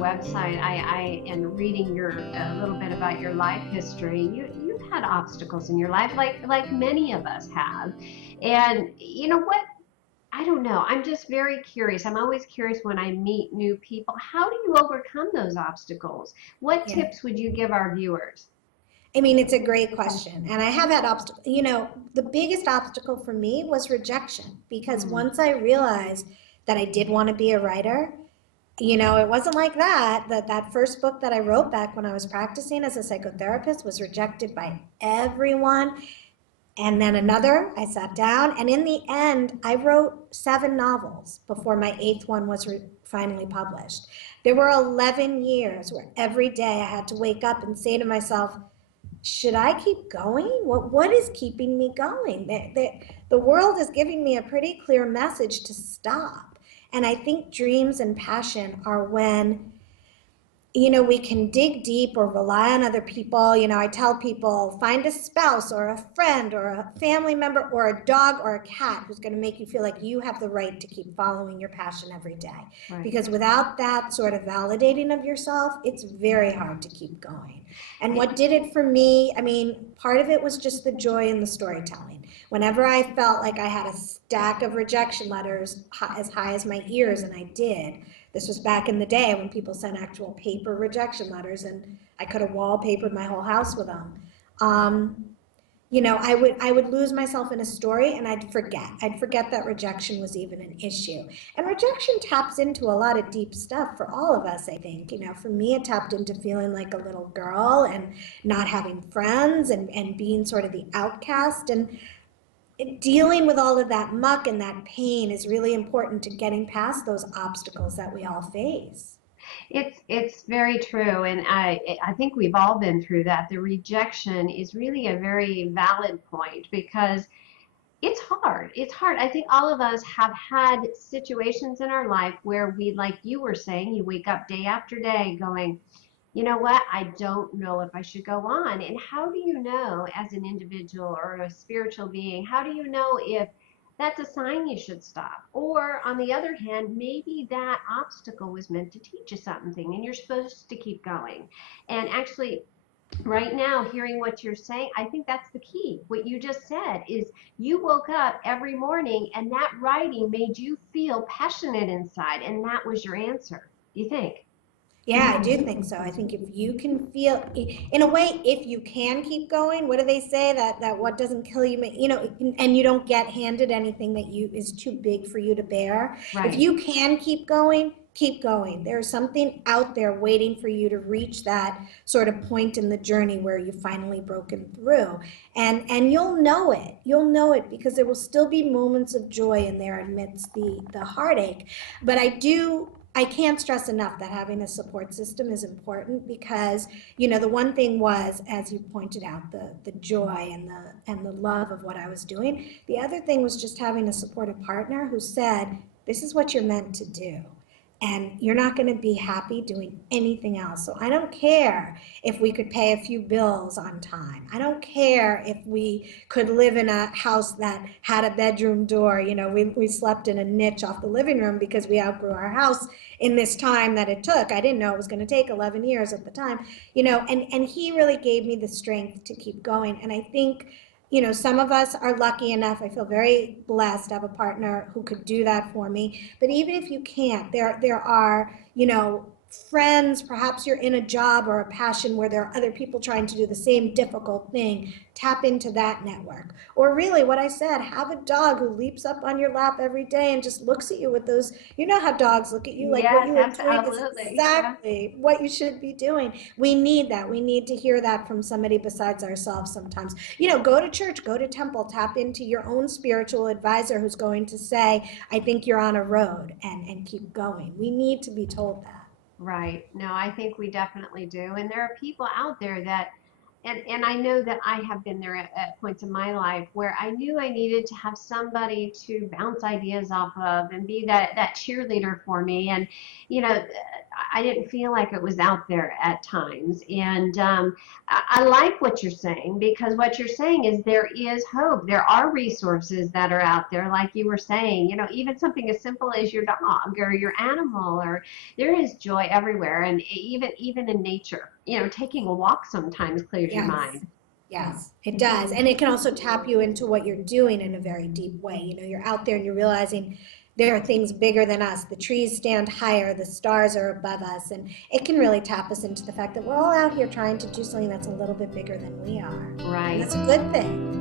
website, and reading your a little bit about your life history, you've had obstacles in your life, like many of us have. And you know what? I don't know. I'm just very curious. I'm always curious when I meet new people. How do you overcome those obstacles? What Yeah. tips would you give our viewers? I mean, it's a great question. And I have had obstacles. The biggest obstacle for me was rejection because Mm, once I realized that I did want to be a writer, it wasn't like that first book that I wrote back when I was practicing as a psychotherapist was rejected by everyone. And then another, I sat down, and in the end, I wrote 7 novels before my eighth one was finally published. There were 11 years where every day I had to wake up and say to myself, should I keep going? What is keeping me going? The world is giving me a pretty clear message to stop. And I think dreams and passion are when we can dig deep or rely on other people. I tell people find a spouse or a friend or a family member or a dog or a cat who's going to make you feel like you have the right to keep following your passion every day. right. Because without that sort of validating of yourself, it's very hard to keep going. And what did it for me, I mean, part of it was just the joy in the storytelling. Whenever I felt like I had a stack of rejection letters as high as my ears, and I did, this was back in the day when people sent actual paper rejection letters, and I could have wallpapered my whole house with them. Um, I would lose myself in a story, and I'd forget that rejection was even an issue. And rejection taps into a lot of deep stuff for all of us, I think. For me, it tapped into feeling like a little girl and not having friends and being sort of the outcast. And dealing with all of that muck and that pain is really important to getting past those obstacles that we all face. It's very true, and I think we've all been through that. The rejection is really a very valid point because it's hard. It's hard. I think all of us have had situations in our life where we, like you were saying, you wake up day after day going, you know what, I don't know if I should go on. And how do you know, as an individual or a spiritual being, how do you know if that's a sign you should stop? Or on the other hand, maybe that obstacle was meant to teach you something and you're supposed to keep going. And actually, right now, hearing what you're saying, I think that's the key. What you just said is you woke up every morning and that writing made you feel passionate inside, and that was your answer. You think? Yeah, I do think so. I think if you can feel, in a way, if you can keep going, what do they say? That what doesn't kill you, and you don't get handed anything that you is too big for you to bear. If Right. you can keep going, keep going. There's something out there waiting for you to reach that sort of point in the journey where you've finally broken through. And you'll know it. You'll know it because there will still be moments of joy in there amidst the heartache. But I can't stress enough that having a support system is important because, the one thing was, as you pointed out, the joy and the love of what I was doing. The other thing was just having a supportive partner who said, this is what you're meant to do. And you're not going to be happy doing anything else. So I don't care if we could pay a few bills on time. I don't care if we could live in a house that had a bedroom door. We slept in a niche off the living room because we outgrew our house in this time that it took. I didn't know it was going to take 11 years at the time, and he really gave me the strength to keep going. And I think, some of us are lucky enough. I feel very blessed to have a partner who could do that for me. But even if you can't, there are, friends, perhaps you're in a job or a passion where there are other people trying to do the same difficult thing. Tap into that network. Or really what I said, have a dog who leaps up on your lap every day and just looks at you with those, how dogs look at you, like what Yes, you are doing is absolutely. Yeah. exactly what you should be doing. We need that. We need to hear that from somebody besides ourselves sometimes. Go to church, go to temple, tap into your own spiritual advisor who's going to say, I think you're on a road, and keep going. We need to be told that. Right. No, I think we definitely do. And there are people out there that, and I know that I have been there at points in my life where I knew I needed to have somebody to bounce ideas off of and be that cheerleader for me. And, you know, I didn't feel like it was out there at times. And I like what you're saying, because what you're saying is there is hope. There are resources that are out there, like you were saying, you know, even something as simple as your dog or your animal, or there is joy everywhere. And even in nature, you know, taking a walk sometimes clears your Yes. mind. Yes, it does. And it can also tap you into what you're doing in a very deep way. You know, you're out there and you're realizing there are things bigger than us. The trees stand higher, the stars are above us, and it can really tap us into the fact that we're all out here trying to do something that's a little bit bigger than we are. And Right. that's a good thing.